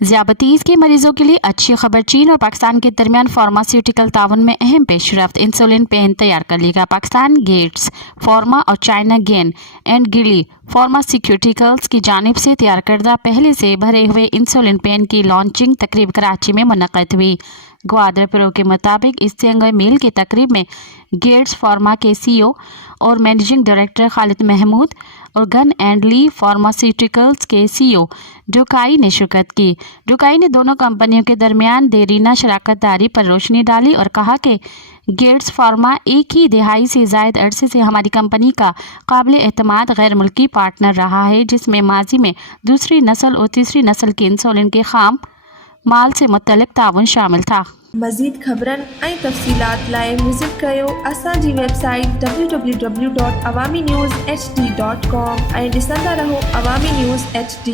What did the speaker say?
ज़ियाबतीज़ के मरीजों के लिए अच्छी खबर। चीन और पाकिस्तान के दरमियान फार्मास्यूटिकल ताउन में अहम पेशरफ्त। इंसुलिन पेन तैयार कर लेगा पाकिस्तान। गेट्स फार्मा और चाइना गेन एंड गिली फार्मास्यूटिकल्स की जानिब से तैयार करदा पहले से भरे हुए इंसुलिन पेन की लॉन्चिंग तकरीब कराची में मुनक़्क़िद हुई। ग्वादर प्रो के मुताबिक इस सिंगल मील की तकरीब में गेट्स फार्मा के CEO और मैनेजिंग डायरेक्टर खालिद महमूद और गन एंड ली फार्मास्यूटिकल्स के CEO डुकाई ने शिरकत की। डुकाई ने दोनों कंपनियों के दरमियान देरीना शराकत दारी पर रोशनी डाली और कहा कि गेट्स फार्मा एक ही दिहाई से ज़ायद अरसे से हमारी कंपनी का काबिल एतमाद गैर मुल्की पार्टनर रहा है, जिसमें माजी में दूसरी नस्ल और तीसरी नस्ल के इंसुलिन के खाम माल से मुतल्लिक़ ताउन शामिल था। मज़ीद ख़बरन ऐं तफ़सीलात लाइ विज़िट कयो असांजी वेबसाइट www.awamiNewsHD.com ऐं ॾिसंदा रहो अवामी न्यूज़ HD।